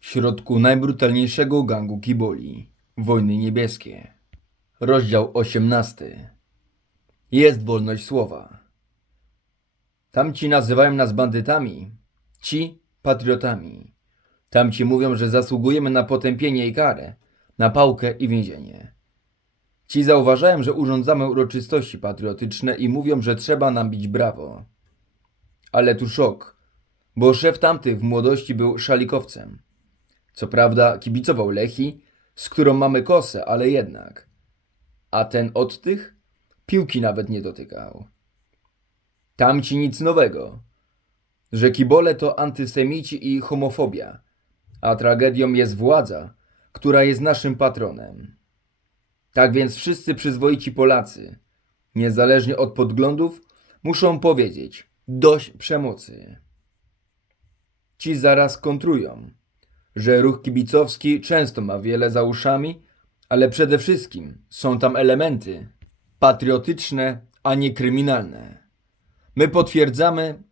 w środku najbrutalniejszego gangu kiboli wojny niebieskie. Rozdział 18. Jest wolność słowa. Tamci nazywają nas bandytami, ci patriotami. Tamci mówią, że zasługujemy na potępienie i karę, na pałkę i więzienie. Ci zauważają, że urządzamy uroczystości patriotyczne i mówią, że trzeba nam bić brawo. Ale tu szok, bo szef tamtych w młodości był szalikowcem. Co prawda kibicował Lechi, z którą mamy kosę, ale jednak. A ten od tych piłki nawet nie dotykał. Tamci nic nowego, że kibole to antysemici i homofobia, a tragedią jest władza, która jest naszym patronem. Tak więc wszyscy przyzwoici Polacy, niezależnie od podglądów, muszą powiedzieć dość przemocy. Ci zaraz kontrują, że ruch kibicowski często ma wiele za uszami, ale przede wszystkim są tam elementy patriotyczne, a nie kryminalne. My potwierdzamy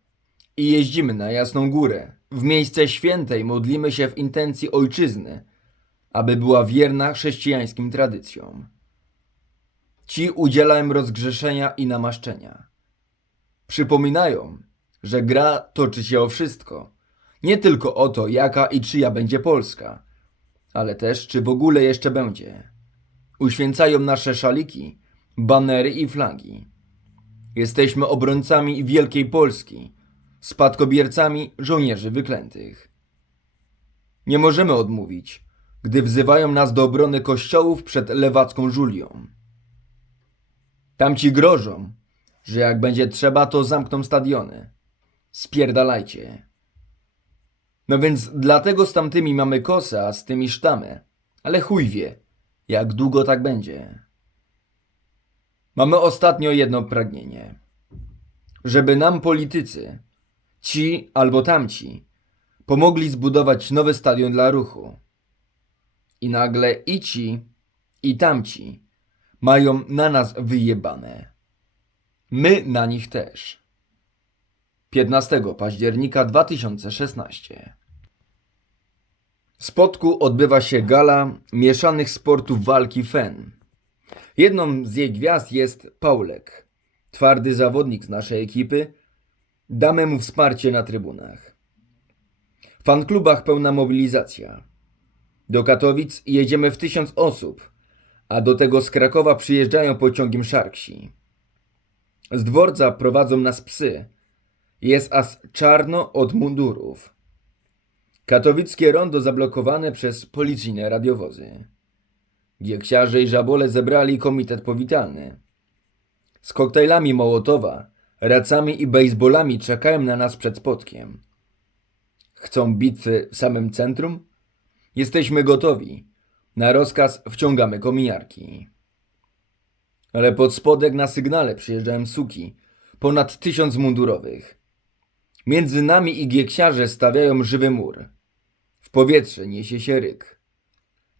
i jeździmy na Jasną Górę. W miejsce święte i modlimy się w intencji ojczyzny, aby była wierna chrześcijańskim tradycjom. Ci udzielają rozgrzeszenia i namaszczenia. Przypominają, że gra toczy się o wszystko. Nie tylko o to, jaka i czyja będzie Polska, ale też czy w ogóle jeszcze będzie. Uświęcają nasze szaliki, banery i flagi. Jesteśmy obrońcami Wielkiej Polski, spadkobiercami żołnierzy wyklętych. Nie możemy odmówić, gdy wzywają nas do obrony kościołów przed lewacką Julią. Tamci grożą, że jak będzie trzeba, to zamkną stadiony. Spierdalajcie. No więc dlatego z tamtymi mamy kosę, a z tymi sztamę. Ale chuj wie, jak długo tak będzie. Mamy ostatnio jedno pragnienie. Żeby nam politycy, ci albo tamci, pomogli zbudować nowy stadion dla ruchu. I nagle i ci, i tamci mają na nas wyjebane. My na nich też. 15 października 2016 W Spodku odbywa się gala mieszanych sportów walki FEN. Jedną z jej gwiazd jest Paulek, twardy zawodnik z naszej ekipy. Damy mu wsparcie na trybunach. W fanklubach pełna mobilizacja. Do Katowic jedziemy w tysiąc osób, a do tego z Krakowa przyjeżdżają pociągiem szarksi. Z dworca prowadzą nas psy. Jest as czarno od mundurów. Katowickie rondo zablokowane przez policyjne radiowozy. Gieksiarze i żabole zebrali komitet powitalny. Z koktajlami Mołotowa, racami i bejsbolami czekają na nas przed spotkiem. Chcą bitwy w samym centrum? Jesteśmy gotowi. Na rozkaz wciągamy kominiarki. Ale pod spodek na sygnale przyjeżdżają suki. Ponad tysiąc mundurowych. Między nami i gieksiarze stawiają żywy mur. W powietrze niesie się ryk.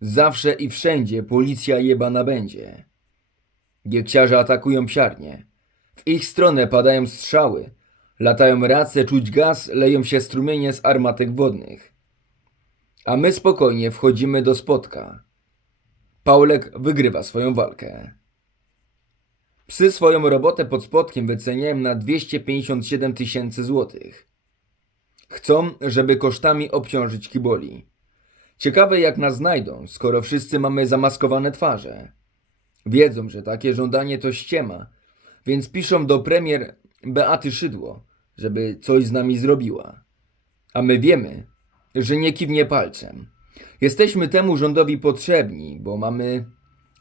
Zawsze i wszędzie policja jebana będzie. Gieksiarze atakują psiarnie. W ich stronę padają strzały. Latają race, czuć gaz, leją się strumienie z armatek wodnych. A my spokojnie wchodzimy do spotka. Paulek wygrywa swoją walkę. Psy swoją robotę pod spotkiem wyceniają na 257 tysięcy złotych. Chcą, żeby kosztami obciążyć kiboli. Ciekawe jak nas znajdą, skoro wszyscy mamy zamaskowane twarze. Wiedzą, że takie żądanie to ściema, więc piszą do premier Beaty Szydło, żeby coś z nami zrobiła. A my wiemy, że nie kiwnie palcem. Jesteśmy temu rządowi potrzebni, bo mamy,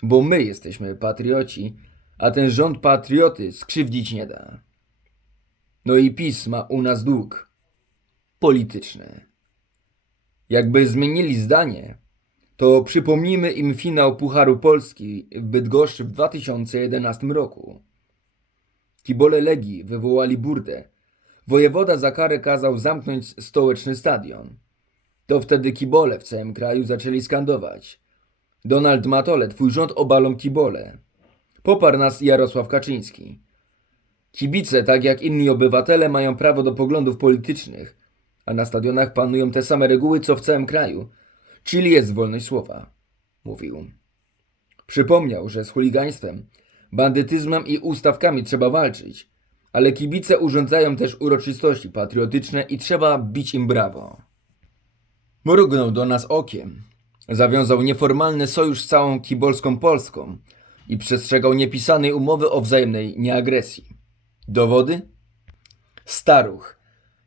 bo my jesteśmy patrioci, a ten rząd patrioty skrzywdzić nie da. No i PiS ma u nas dług polityczny. Jakby zmienili zdanie, to przypomnijmy im finał Pucharu Polski w Bydgoszczy w 2011 roku. Kibole Legii wywołali burdę. Wojewoda za karę kazał zamknąć stołeczny stadion. To wtedy kibole w całym kraju zaczęli skandować. Donald Matole, twój rząd obalą kibole. Poparł nas Jarosław Kaczyński. Kibice, tak jak inni obywatele, mają prawo do poglądów politycznych, a na stadionach panują te same reguły co w całym kraju. Czyli jest wolność słowa, mówił. Przypomniał, że z chuligaństwem, bandytyzmem i ustawkami trzeba walczyć, ale kibice urządzają też uroczystości patriotyczne i trzeba bić im brawo. Mrugnął do nas okiem. Zawiązał nieformalny sojusz z całą kibolską Polską i przestrzegał niepisanej umowy o wzajemnej nieagresji. Dowody? Staruch,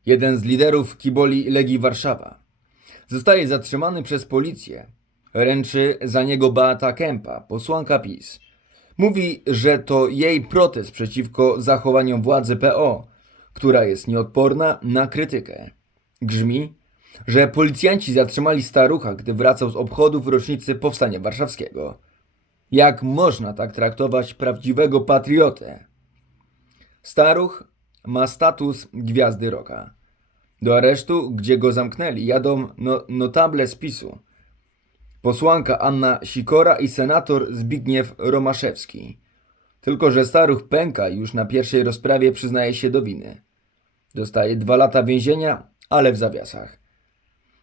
jeden z liderów kiboli Legii Warszawa. Zostaje zatrzymany przez policję. Ręczy za niego Beata Kępa, posłanka PiS. Mówi, że to jej protest przeciwko zachowaniom władzy PO, która jest nieodporna na krytykę. Grzmi, że policjanci zatrzymali starucha, gdy wracał z obchodów rocznicy Powstania Warszawskiego. Jak można tak traktować prawdziwego patriotę? Staruch ma status gwiazdy roka. Do aresztu, gdzie go zamknęli, jadą no, notable z PiSu. Posłanka Anna Sikora i senator Zbigniew Romaszewski. Tylko, że staruch pęka już na pierwszej rozprawie przyznaje się do winy. Dostaje dwa lata więzienia, ale w zawiasach.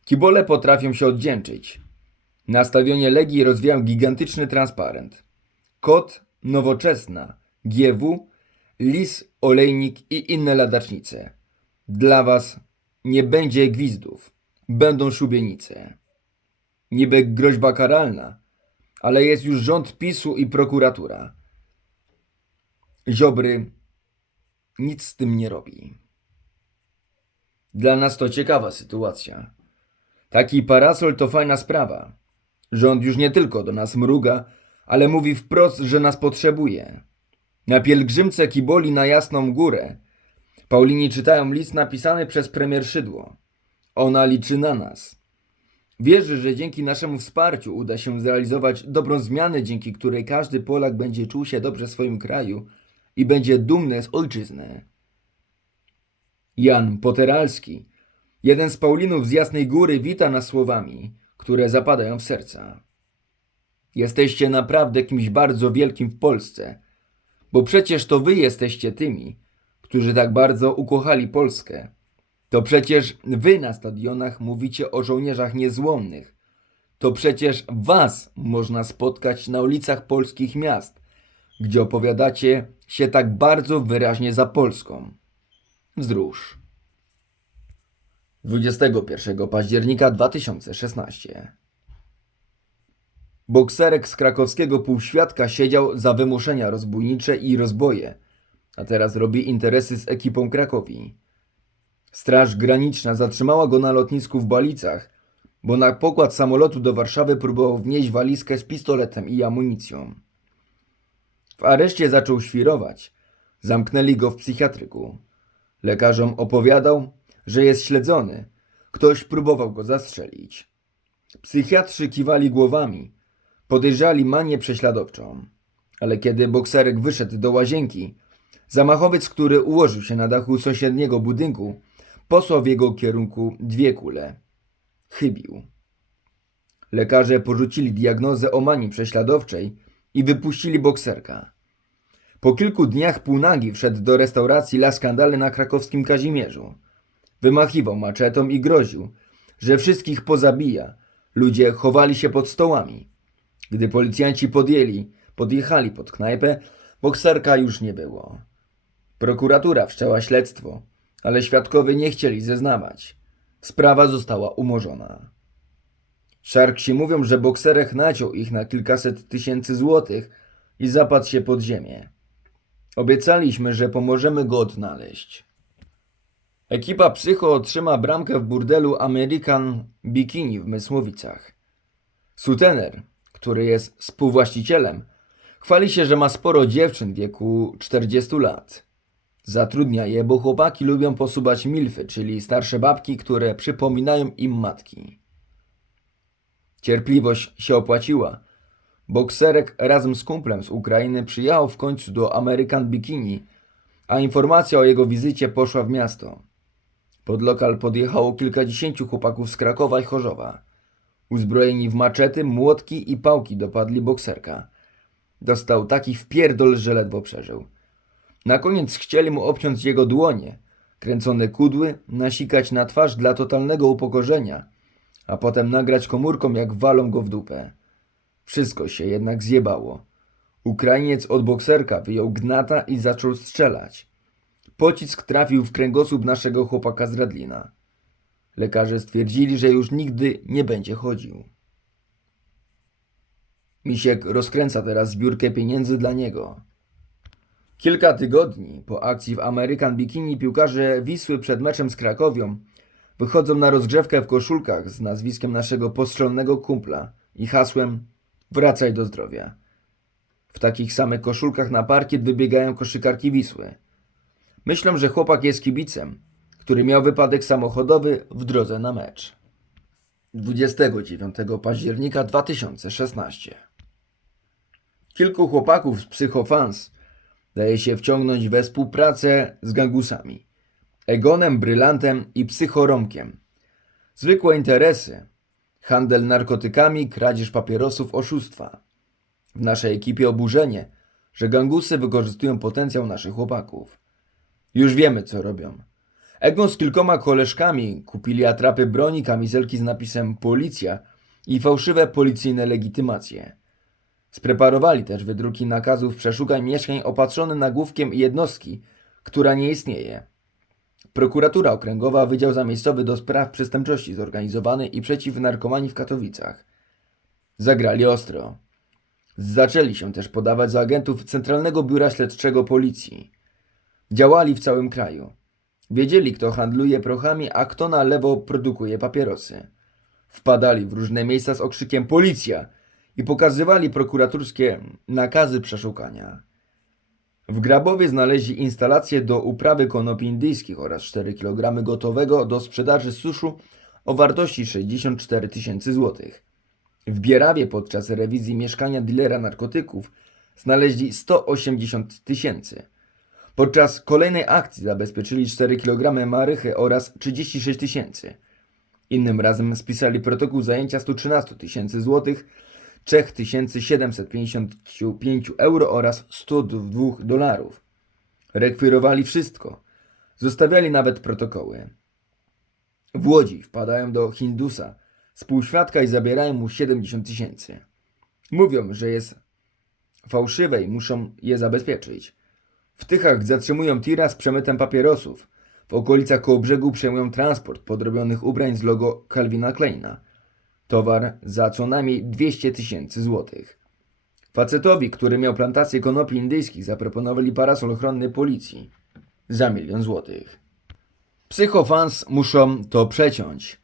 Kibole potrafią się oddzięczyć. Na stadionie Legii rozwijał gigantyczny transparent. Kot, nowoczesna, GW, lis, olejnik i inne ladacznice. Dla was nie będzie gwizdów, będą szubienice. Niby groźba karalna, ale jest już rząd PiSu i prokuratura. Ziobry nic z tym nie robi. Dla nas to ciekawa sytuacja. Taki parasol to fajna sprawa. Rząd już nie tylko do nas mruga, ale mówi wprost, że nas potrzebuje. Na pielgrzymce kiboli na Jasną Górę Paulini czytają list napisany przez premier Szydło. Ona liczy na nas. Wierzy, że dzięki naszemu wsparciu uda się zrealizować dobrą zmianę, dzięki której każdy Polak będzie czuł się dobrze w swoim kraju i będzie dumny z ojczyzny. Jan Poteralski, jeden z Paulinów z Jasnej Góry, wita nas słowami, które zapadają w serca. Jesteście naprawdę kimś bardzo wielkim w Polsce, bo przecież to wy jesteście tymi, którzy tak bardzo ukochali Polskę. To przecież wy na stadionach mówicie o żołnierzach niezłomnych. To przecież was można spotkać na ulicach polskich miast, gdzie opowiadacie się tak bardzo wyraźnie za Polską. Wzrusz. 21 października 2016 Bokserek z krakowskiego półświadka siedział za wymuszenia rozbójnicze i rozboje, a teraz robi interesy z ekipą Krakowi. Straż graniczna zatrzymała go na lotnisku w Balicach, bo na pokład samolotu do Warszawy próbował wnieść walizkę z pistoletem i amunicją. W areszcie zaczął świrować. Zamknęli go w psychiatryku. Lekarzom opowiadał, że jest śledzony. Ktoś próbował go zastrzelić. Psychiatrzy kiwali głowami. Podejrzali manię prześladowczą. Ale kiedy bokserek wyszedł do łazienki, zamachowiec, który ułożył się na dachu sąsiedniego budynku, posłał w jego kierunku dwie kule. Chybił. Lekarze porzucili diagnozę o manii prześladowczej i wypuścili bokserka. Po kilku dniach półnagi wszedł do restauracji La Skandale na krakowskim Kazimierzu. Wymachiwał maczetą i groził, że wszystkich pozabija. Ludzie chowali się pod stołami. Gdy policjanci podjęli, podjechali pod knajpę, bokserka już nie było. Prokuratura wszczęła śledztwo, ale świadkowie nie chcieli zeznawać. Sprawa została umorzona. Szarksi mówią, że bokserek naciął ich na kilkaset tysięcy złotych i zapadł się pod ziemię. Obiecaliśmy, że pomożemy go odnaleźć. Ekipa Psycho otrzyma bramkę w burdelu American Bikini w Mysłowicach. Sutener, który jest współwłaścicielem, chwali się, że ma sporo dziewczyn w wieku 40 lat. Zatrudnia je, bo chłopaki lubią posubać milfy, czyli starsze babki, które przypominają im matki. Cierpliwość się opłaciła. Bokserek razem z kumplem z Ukrainy przyjechał w końcu do American Bikini, a informacja o jego wizycie poszła w miasto. Pod lokal podjechało kilkadziesięciu chłopaków z Krakowa i Chorzowa. Uzbrojeni w maczety, młotki i pałki dopadli bokserka. Dostał taki wpierdol, że ledwo przeżył. Na koniec chcieli mu obciąć jego dłonie, kręcone kudły, nasikać na twarz dla totalnego upokorzenia, a potem nagrać komórką, jak walą go w dupę. Wszystko się jednak zjebało. Ukrainiec od bokserka wyjął gnata i zaczął strzelać. Pocisk trafił w kręgosłup naszego chłopaka z Radlina. Lekarze stwierdzili, że już nigdy nie będzie chodził. Misiek rozkręca teraz zbiórkę pieniędzy dla niego. Kilka tygodni po akcji w American Bikini piłkarze Wisły przed meczem z Krakowią wychodzą na rozgrzewkę w koszulkach z nazwiskiem naszego postrzelnego kumpla i hasłem Wracaj do zdrowia. W takich samych koszulkach na parkiet wybiegają koszykarki Wisły. Myślą, że chłopak jest kibicem, który miał wypadek samochodowy w drodze na mecz. 29 października 2016 Kilku chłopaków z Psychofans daje się wciągnąć we współpracę z gangusami. Egonem, Brylantem i Psychoromkiem. Zwykłe interesy. Handel narkotykami, kradzież papierosów, oszustwa. W naszej ekipie oburzenie, że gangusy wykorzystują potencjał naszych chłopaków. Już wiemy, co robią. Egon z kilkoma koleżkami kupili atrapy broni, kamizelki z napisem Policja i fałszywe policyjne legitymacje. Spreparowali też wydruki nakazów przeszukań mieszkań opatrzone nagłówkiem jednostki, która nie istnieje. Prokuratura Okręgowa, Wydział Zamiejscowy do Spraw Przestępczości Zorganizowanej i Przeciw Narkomanii w Katowicach. Zagrali ostro. Zaczęli się też podawać za agentów Centralnego Biura Śledczego Policji. Działali w całym kraju. Wiedzieli, kto handluje prochami, a kto na lewo produkuje papierosy. Wpadali w różne miejsca z okrzykiem Policja i pokazywali prokuraturskie nakazy przeszukania. W Grabowie znaleźli instalację do uprawy konopi indyjskich oraz 4 kg gotowego do sprzedaży suszu o wartości 64 tysięcy złotych. W Bierawie podczas rewizji mieszkania dilera narkotyków znaleźli 180 tysięcy. Podczas kolejnej akcji zabezpieczyli 4 kg marychy oraz 36 tysięcy. Innym razem spisali protokół zajęcia 113 tysięcy złotych, 3755 euro oraz 102 dolarów. Rekwirowali wszystko. Zostawiali nawet protokoły. W Łodzi wpadają do Hindusa, współświadka i zabierają mu 70 tysięcy. Mówią, że jest fałszywe i muszą je zabezpieczyć. W Tychach zatrzymują tira z przemytem papierosów. W okolicach Kołobrzegu przejmują transport podrobionych ubrań z logo Calvina Kleina. Towar za co najmniej 200 tysięcy złotych. Facetowi, który miał plantację konopi indyjskich, zaproponowali parasol ochronny policji za milion złotych. Psychofans muszą to przeciąć.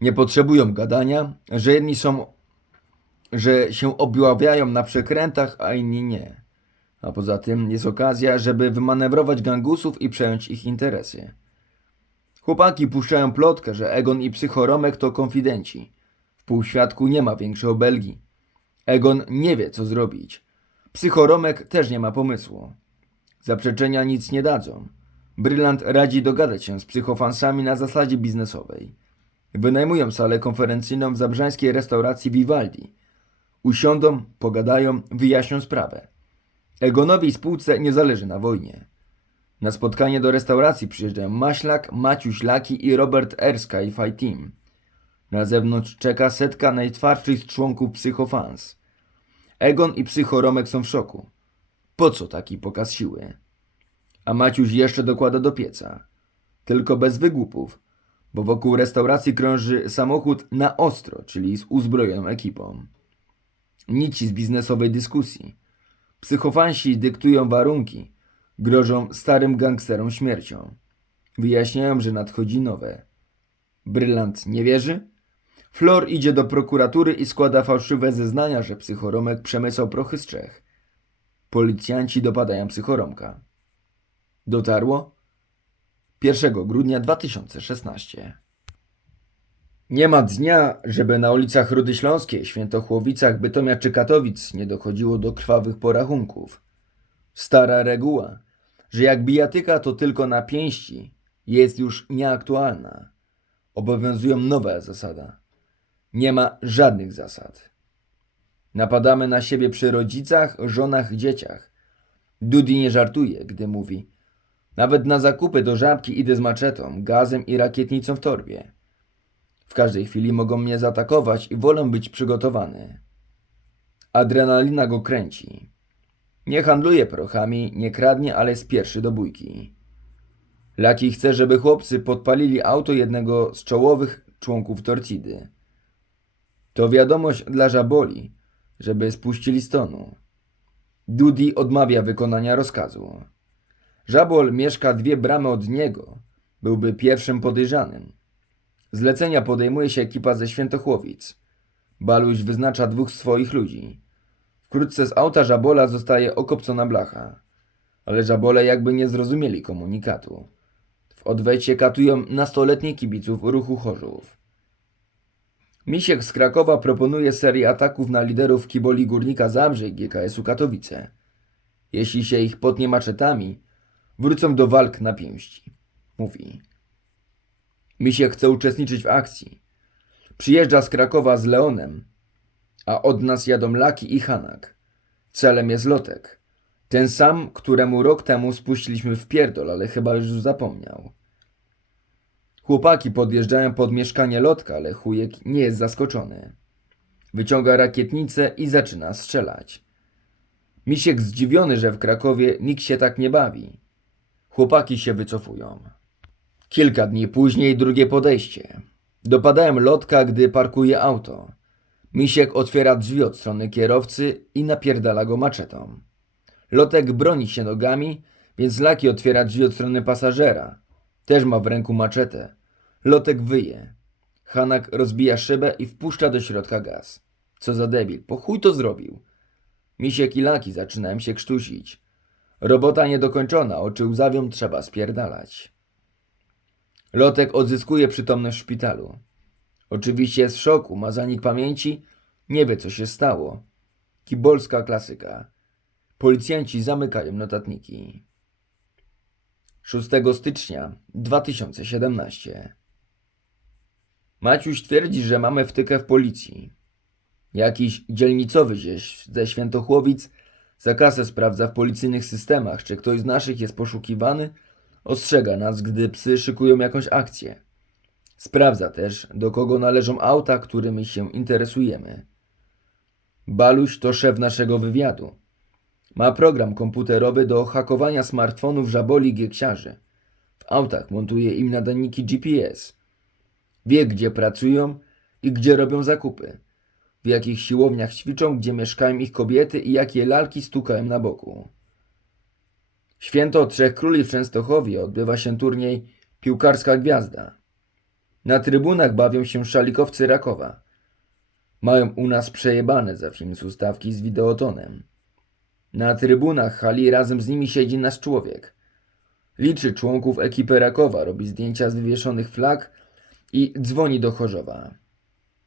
Nie potrzebują gadania, że jedni są, że się objawiają na przekrętach, a inni nie. A poza tym jest okazja, żeby wymanewrować gangusów i przejąć ich interesy. Chłopaki puszczają plotkę, że Egon i Psychoromek to konfidenci. W półświadku nie ma większej obelgi. Egon nie wie, co zrobić. Psychoromek też nie ma pomysłu. Zaprzeczenia nic nie dadzą. Brylant radzi dogadać się z psychofansami na zasadzie biznesowej. Wynajmują salę konferencyjną w zabrzańskiej restauracji Vivaldi. Usiądą, pogadają, wyjaśnią sprawę. Egonowi i spółce nie zależy na wojnie. Na spotkanie do restauracji przyjeżdżają Maślak, Maciuś Laki i Robert Erska i Fight Team. Na zewnątrz czeka setka najtwardszych członków psychofans. Egon i psychoromek są w szoku. Po co taki pokaz siły? A Maciuś jeszcze dokłada do pieca. Tylko bez wygłupów, bo wokół restauracji krąży samochód na ostro, czyli z uzbrojoną ekipą. Nici z biznesowej dyskusji. Psychofansi dyktują warunki, grożą starym gangsterom śmiercią. Wyjaśniają, że nadchodzi nowe. Brylant nie wierzy? Flor idzie do prokuratury i składa fałszywe zeznania, że psychoromek przemycał prochy z Czech. Policjanci dopadają psychoromka. Dotarło? 1 grudnia 2016. Nie ma dnia, żeby na ulicach Rudy Śląskiej, Świętochłowicach, Bytomia czy Katowic nie dochodziło do krwawych porachunków. Stara reguła, że jak bijatyka to tylko na pięści, jest już nieaktualna. Obowiązują nowe zasada. Nie ma żadnych zasad. Napadamy na siebie przy rodzicach, żonach, dzieciach. Dudi nie żartuje, gdy mówi Nawet na zakupy do żabki idę z maczetą, gazem i rakietnicą w torbie. W każdej chwili mogą mnie zaatakować i wolę być przygotowany. Adrenalina go kręci. Nie handluje prochami, nie kradnie, ale jest pierwszy do bójki. Laki chce, żeby chłopcy podpalili auto jednego z czołowych członków Torcidy. To wiadomość dla żaboli, żeby spuścili stonu. Dudi odmawia wykonania rozkazu. Żabol mieszka dwie bramy od niego. Byłby pierwszym podejrzanym. Zlecenia podejmuje się ekipa ze Świętochłowic. Baluś wyznacza dwóch swoich ludzi. Wkrótce z auta Żabola zostaje okopcona blacha. Ale Żabole jakby nie zrozumieli komunikatu. W odwecie katują nastoletnich kibiców ruchu Chorzów. Misiek z Krakowa proponuje serię ataków na liderów Kiboli Górnika Zabrze GKS-u Katowice. Jeśli się ich potnie maczetami, wrócą do walk na pięści. Mówi. Misiek chce uczestniczyć w akcji. Przyjeżdża z Krakowa z Leonem, a od nas jadą Laki i Hanak. Celem jest Lotek. Ten sam, któremu rok temu spuściliśmy w pierdol, ale chyba już zapomniał. Chłopaki podjeżdżają pod mieszkanie Lotka, ale chujek nie jest zaskoczony. Wyciąga rakietnicę i zaczyna strzelać. Misiek zdziwiony, że w Krakowie nikt się tak nie bawi. Chłopaki się wycofują. Kilka dni później drugie podejście. Dopadają Lotka, gdy parkuje auto. Misiek otwiera drzwi od strony kierowcy i napierdala go maczetą. Lotek broni się nogami, więc Laki otwiera drzwi od strony pasażera. Też ma w ręku maczetę. Lotek wyje. Hanak rozbija szybę i wpuszcza do środka gaz. Co za debil, po chuj to zrobił. Misiek i Laki zaczynają się krztusić. Robota niedokończona, oczy łzawią, trzeba spierdalać. Lotek odzyskuje przytomność w szpitalu. Oczywiście jest w szoku, ma zanik pamięci, nie wie co się stało. Kibolska klasyka. Policjanci zamykają notatniki. 6 stycznia 2017 Maciuś twierdzi, że mamy wtykę w policji. Jakiś dzielnicowy gdzieś ze Świętochłowic za kasę sprawdza w policyjnych systemach, czy ktoś z naszych jest poszukiwany, ostrzega nas, gdy psy szykują jakąś akcję. Sprawdza też, do kogo należą auta, którymi się interesujemy. Baluś to szef naszego wywiadu. Ma program komputerowy do hakowania smartfonów żaboli gieksiarzy. W autach montuje im nadajniki GPS. Wie, gdzie pracują i gdzie robią zakupy. W jakich siłowniach ćwiczą, gdzie mieszkają ich kobiety i jakie lalki stukają na boku. Święto Trzech Króli w Częstochowie odbywa się turniej Piłkarska Gwiazda. Na trybunach bawią się szalikowcy Rakowa. Mają u nas przejebane za film z ustawki z wideotonem. Na trybunach hali razem z nimi siedzi nasz człowiek. Liczy członków ekipy Rakowa, robi zdjęcia z wywieszonych flag i dzwoni do Chorzowa.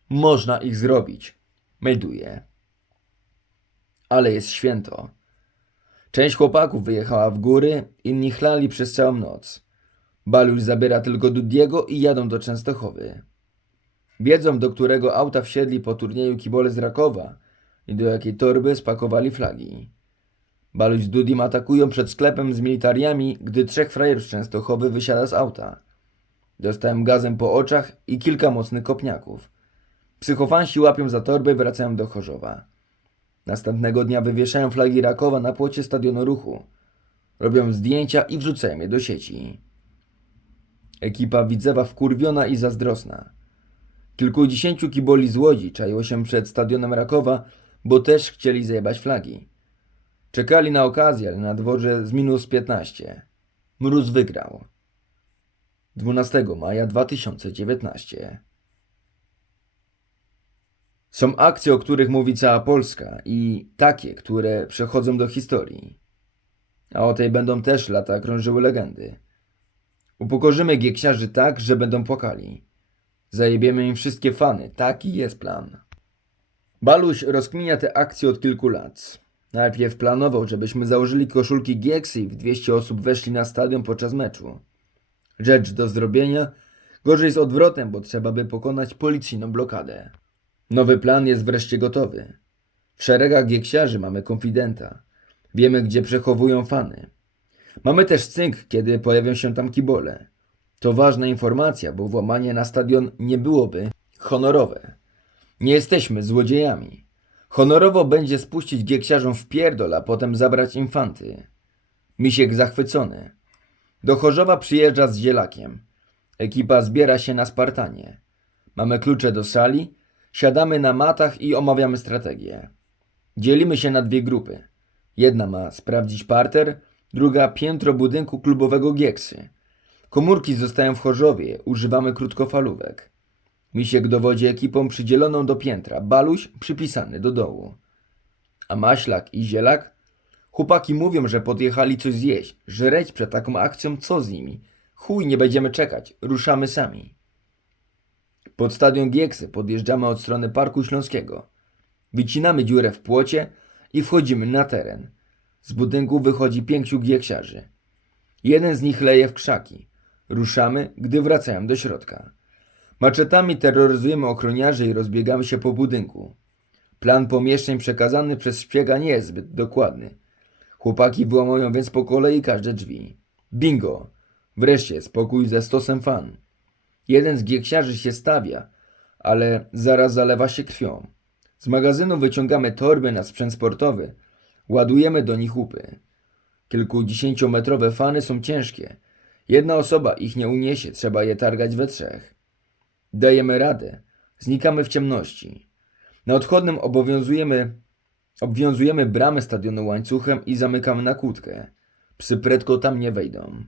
Można ich zrobić. Melduje. Ale jest święto. Część chłopaków wyjechała w góry, inni chlali przez całą noc. Baluś zabiera tylko Dudiego i jadą do Częstochowy. Wiedzą, do którego auta wsiedli po turnieju kibole z Rakowa i do jakiej torby spakowali flagi. Baluś z Dudim atakują przed sklepem z militariami, gdy trzech frajerów z Częstochowy wysiada z auta. Dostałem gazem po oczach i kilka mocnych kopniaków. Psychofansi łapią za torby i wracają do Chorzowa. Następnego dnia wywieszają flagi Rakowa na płocie stadionu ruchu. Robią zdjęcia i wrzucają je do sieci. Ekipa Widzewa wkurwiona i zazdrosna. Kilkudziesięciu kiboli z Łodzi czaiło się przed stadionem Rakowa, bo też chcieli zajebać flagi. Czekali na okazję, ale na dworze z minus 15. Mróz wygrał. 12 maja 2019 Są akcje, o których mówi cała Polska i takie, które przechodzą do historii. A o tej będą też lata krążyły legendy. Upokorzymy gieksiarzy tak, że będą płakali. Zajebiemy im wszystkie fany. Taki jest plan. Baluś rozkminia te akcje od kilku lat. Najpierw planował, żebyśmy założyli koszulki Gieksy i w 200 osób weszli na stadion podczas meczu. Rzecz do zrobienia. Gorzej z odwrotem, bo trzeba by pokonać policyjną blokadę. Nowy plan jest wreszcie gotowy. W szeregach gieksiarzy mamy konfidenta. Wiemy, gdzie przechowują fany. Mamy też cynk, kiedy pojawią się tam kibole. To ważna informacja, bo włamanie na stadion nie byłoby honorowe. Nie jesteśmy złodziejami. Honorowo będzie spuścić gieksiarzom w pierdol, a potem zabrać infanty. Misiek zachwycony. Do Chorzowa przyjeżdża z zielakiem. Ekipa zbiera się na Spartanie. Mamy klucze do sali, siadamy na matach i omawiamy strategię. Dzielimy się na dwie grupy. Jedna ma sprawdzić parter, druga piętro budynku klubowego Gieksy. Komórki zostają w Chorzowie, używamy krótkofalówek. Misiek dowodzi ekipą przydzieloną do piętra, Baluś przypisany do dołu. A Maślak i Zielak? Chłopaki mówią, że podjechali coś zjeść. Żreć przed taką akcją, co z nimi? Chuj, nie będziemy czekać, ruszamy sami. Pod stadion Gieksy podjeżdżamy od strony Parku Śląskiego. Wycinamy dziurę w płocie i wchodzimy na teren. Z budynku wychodzi pięciu gieksiarzy. Jeden z nich leje w krzaki. Ruszamy, gdy wracają do środka. Maczetami terroryzujemy ochroniarzy i rozbiegamy się po budynku. Plan pomieszczeń przekazany przez szpiega nie jest zbyt dokładny. Chłopaki wyłamują więc po kolei każde drzwi. Bingo! Wreszcie spokój ze stosem fan. Jeden z gieksiarzy się stawia, ale zaraz zalewa się krwią. Z magazynu wyciągamy torby na sprzęt sportowy. Ładujemy do nich łupy. Kilkudziesięciometrowe fany są ciężkie. Jedna osoba ich nie uniesie, trzeba je targać we trzech. Dajemy radę. Znikamy w ciemności. Na odchodnym obowiązujemy, obwiązujemy bramę stadionu łańcuchem i zamykamy na kłódkę. Psy prędko tam nie wejdą.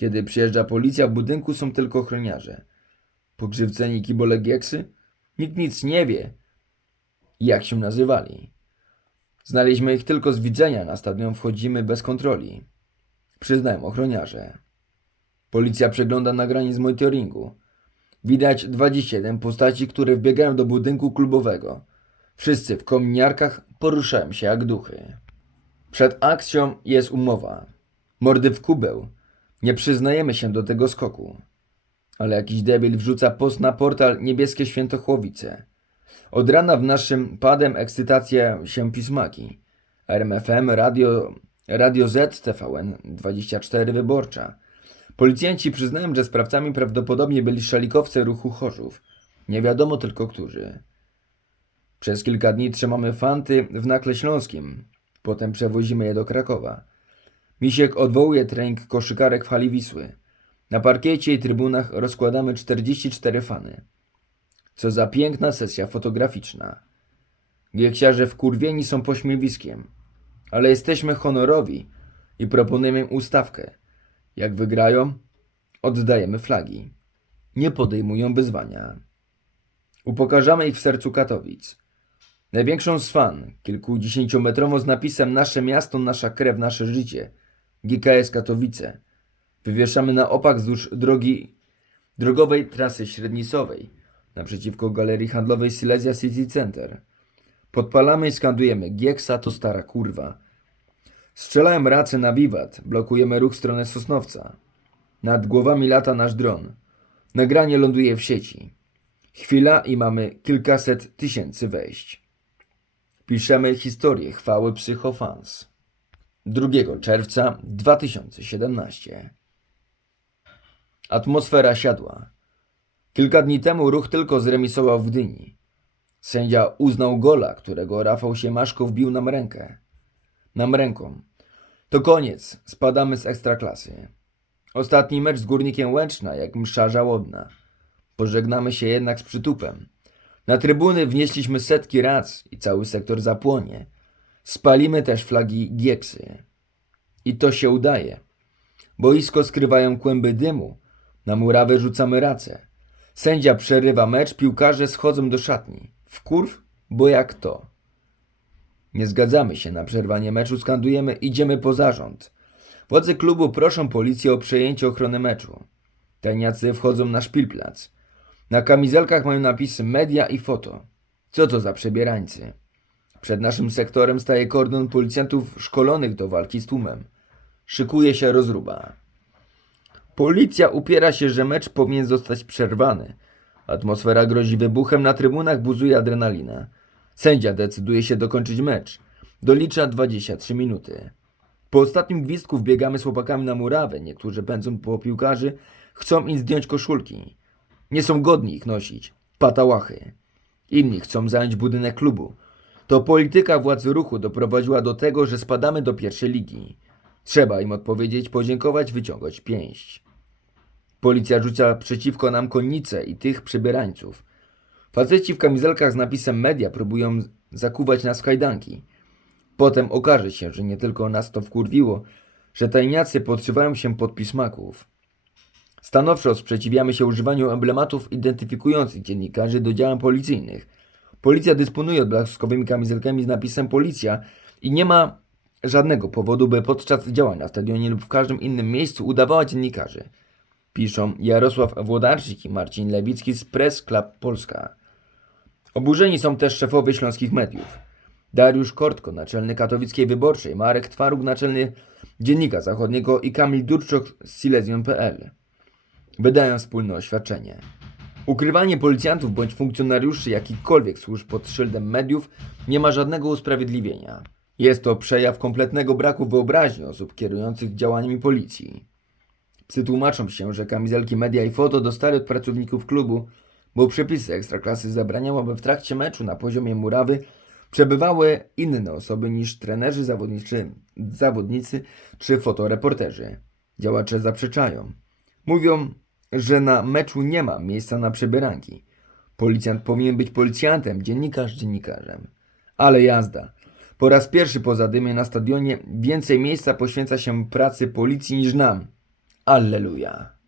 Kiedy przyjeżdża policja, w budynku są tylko ochroniarze. Pokrzywdzeni kibole Gieksy? Nikt nic nie wie, jak się nazywali. Znaliśmy ich tylko z widzenia, na stadion wchodzimy bez kontroli. Przyznają ochroniarze. Policja przegląda nagranie z monitoringu. Widać 21 postaci, które wbiegają do budynku klubowego. Wszyscy w kominiarkach poruszają się jak duchy. Przed akcją jest umowa. Mordy w kubeł. Nie przyznajemy się do tego skoku. Ale jakiś debil wrzuca post na portal Niebieskie Świętochłowice. Od rana w naszym padem ekscytacja się pismaki. RMFM, Radio, Radio Z, TVN 24 Wyborcza. Policjanci przyznają, że sprawcami prawdopodobnie byli szalikowcy ruchu Chorzów. Nie wiadomo tylko którzy. Przez kilka dni trzymamy fanty w Nakle Śląskim. Potem przewozimy je do Krakowa. Misiek odwołuje trening koszykarek w hali Wisły. Na parkiecie i trybunach rozkładamy 44 fany. Co za piękna sesja fotograficzna. Gieksiarze wkurwieni są pośmiewiskiem. Ale jesteśmy honorowi i proponujemy ustawkę. Jak wygrają, oddajemy flagi. Nie podejmują wyzwania. Upokarzamy ich w sercu Katowic. Największą z fan, kilkudziesięciometrową z napisem Nasze miasto, nasza krew, nasze życie, GKS Katowice, wywieszamy na opak wzdłuż drogi, drogowej trasy średnicowej, naprzeciwko galerii handlowej Silesia City Center. Podpalamy i skandujemy Gieksa to stara kurwa. Strzelają race na wiwat, blokujemy ruch w stronę Sosnowca. Nad głowami lata nasz dron. Nagranie ląduje w sieci. Chwila i mamy kilkaset tysięcy wejść. Piszemy historię chwały Psychofans. 2 czerwca 2017 Atmosfera siadła. Kilka dni temu ruch tylko zremisował w Gdyni. Sędzia uznał gola, którego Rafał Siemaszko wbił nam rękę. Nam ręką. To koniec, spadamy z ekstraklasy. Ostatni mecz z Górnikiem Łęczna, jak msza żałobna. Pożegnamy się jednak z przytupem. Na trybuny wnieśliśmy setki rac i cały sektor zapłonie. Spalimy też flagi Gieksy. I to się udaje. Boisko skrywają kłęby dymu. Na murawę rzucamy race. Sędzia przerywa mecz, piłkarze schodzą do szatni. W kurw, bo jak to? Nie zgadzamy się na przerwanie meczu, skandujemy idziemy po zarząd. Władze klubu proszą policję o przejęcie ochrony meczu. Tajniacy wchodzą na szpilplac. Na kamizelkach mają napisy media i foto. Co to za przebierańcy? Przed naszym sektorem staje kordon policjantów szkolonych do walki z tłumem. Szykuje się rozruba. Policja upiera się, że mecz powinien zostać przerwany. Atmosfera grozi wybuchem, na trybunach buzuje adrenalina. Sędzia decyduje się dokończyć mecz. Dolicza 23 minuty. Po ostatnim gwizdku wbiegamy z chłopakami na murawę. Niektórzy pędzą po piłkarzy, chcą im zdjąć koszulki. Nie są godni ich nosić. Patałachy. Inni chcą zająć budynek klubu. To polityka władz ruchu doprowadziła do tego, że spadamy do pierwszej ligi. Trzeba im odpowiedzieć, podziękować, wyciągać pięść. Policja rzuca przeciwko nam konnice i tych przybierańców. Faceci w kamizelkach z napisem media próbują zakuwać nas w kajdanki. Potem okaże się, że nie tylko nas to wkurwiło, że tajniacy podszywają się pod pismaków. Stanowczo sprzeciwiamy się używaniu emblematów identyfikujących dziennikarzy do działań policyjnych. Policja dysponuje odblaskowymi kamizelkami z napisem policja i nie ma żadnego powodu, by podczas działań na stadionie lub w każdym innym miejscu udawała dziennikarzy. Piszą Jarosław Włodarczyk i Marcin Lewicki z Press Club Polska. Oburzeni są też szefowie śląskich mediów. Dariusz Kortko, naczelny katowickiej wyborczej, Marek Twaruk, naczelny Dziennika Zachodniego i Kamil Durczok z Silesian.pl. Wydają wspólne oświadczenie. Ukrywanie policjantów bądź funkcjonariuszy jakichkolwiek służb pod szyldem mediów nie ma żadnego usprawiedliwienia. Jest to przejaw kompletnego braku wyobraźni osób kierujących działaniami policji. Psy tłumaczą się, że kamizelki media i foto dostali od pracowników klubu, bo przepisy ekstraklasy zabraniają, aby w trakcie meczu na poziomie murawy przebywały inne osoby niż trenerzy, zawodniczy, zawodnicy czy fotoreporterzy. Działacze zaprzeczają. Mówią, że na meczu nie ma miejsca na przebieranki. Policjant powinien być policjantem, dziennikarz dziennikarzem. Ale jazda. Po raz pierwszy po zadymie na stadionie więcej miejsca poświęca się pracy policji niż nam. Alleluja.